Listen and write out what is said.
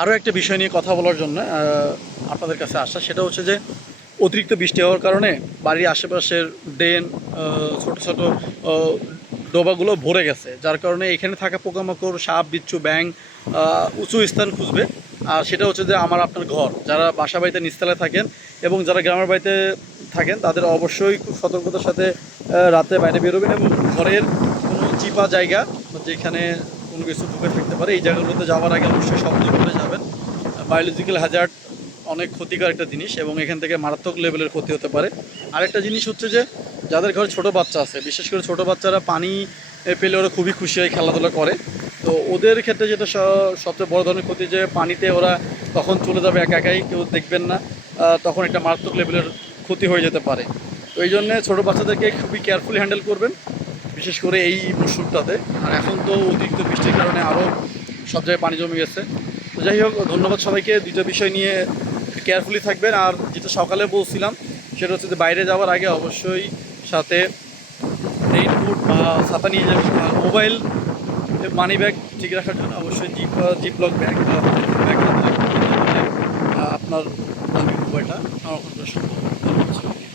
আরও একটা বিষয় নিয়ে কথা বলার জন্য আপনাদের কাছে আসা, সেটা হচ্ছে যে অতিরিক্ত বৃষ্টি হওয়ার কারণে বাড়ির আশেপাশের ড্রেন, ছোট ছোট আহ, ডোবাগুলো ভরে গেছে, যার কারণে এখানে থাকা পোকামাকড়, সাপ, বিচ্ছু, ব্যাঙ উঁচু স্থান খুঁজবে। আর সেটা হচ্ছে যে আমার আপনার ঘর, যারা বাসা বাড়িতে নিচতলায় থাকেন এবং যারা গ্রামের বাড়িতে থাকেন তাদের অবশ্যই খুব সতর্কতার সাথে রাতে বাইরে বেরোবেন এবং ঘরের কোনো চিপা জায়গা যেখানে কোনো কিছু ঢুকে থাকতে পারে এই জায়গাগুলোতে যাওয়ার আগে অবশ্যই শব্দ করে যাবেন। বায়োলজিক্যাল হ্যাজার্ড অনেক ক্ষতিকর একটা জিনিস এবং এখান থেকে মারাত্মক লেভেলের ক্ষতি হতে পারে। আরেকটা জিনিস হচ্ছে যে যাদের ঘরে ছোট বাচ্চা আছে, বিশেষ করে ছোট বাচ্চারা পানি পেলে ওরা খুবই খুশি হয়, খেলাধুলা করে। তো ওদের ক্ষেত্রে যেটা সবচেয়ে বড় ধরনের ক্ষতি, যে পানিতে ওরা তখন চলে যাবে একা একাই, কেউ দেখবেন না, তখন একটা মারাত্মক লেভেলের ক্ষতি হয়ে যেতে পারে। তো এই জন্যে ছোটো বাচ্চাদেরকে খুবই কেয়ারফুলি হ্যান্ডেল করবেন, বিশেষ করে এই মরশুমটাতে। আর এখন তো অতিরিক্ত বৃষ্টির কারণে আরও সব জায়গায় পানি জমে গেছে। তো যাই হোক, ধন্যবাদ সবাইকে। দুটো বিষয় নিয়ে কেয়ারফুলি থাকবেন। আর যেটা সকালে বলছিলাম সেটা হচ্ছে যে বাইরে যাওয়ার আগে অবশ্যই সাথে রেইনকোট বা ছাতা নিয়ে যাবেন। আর মোবাইল, মানি ব্যাগ ঠিক রাখার জন্য অবশ্যই জিপ লক ব্যাগ বা ব্যাগ আপনার দামি মোবাইলটা সংরক্ষণ করা সম্ভব।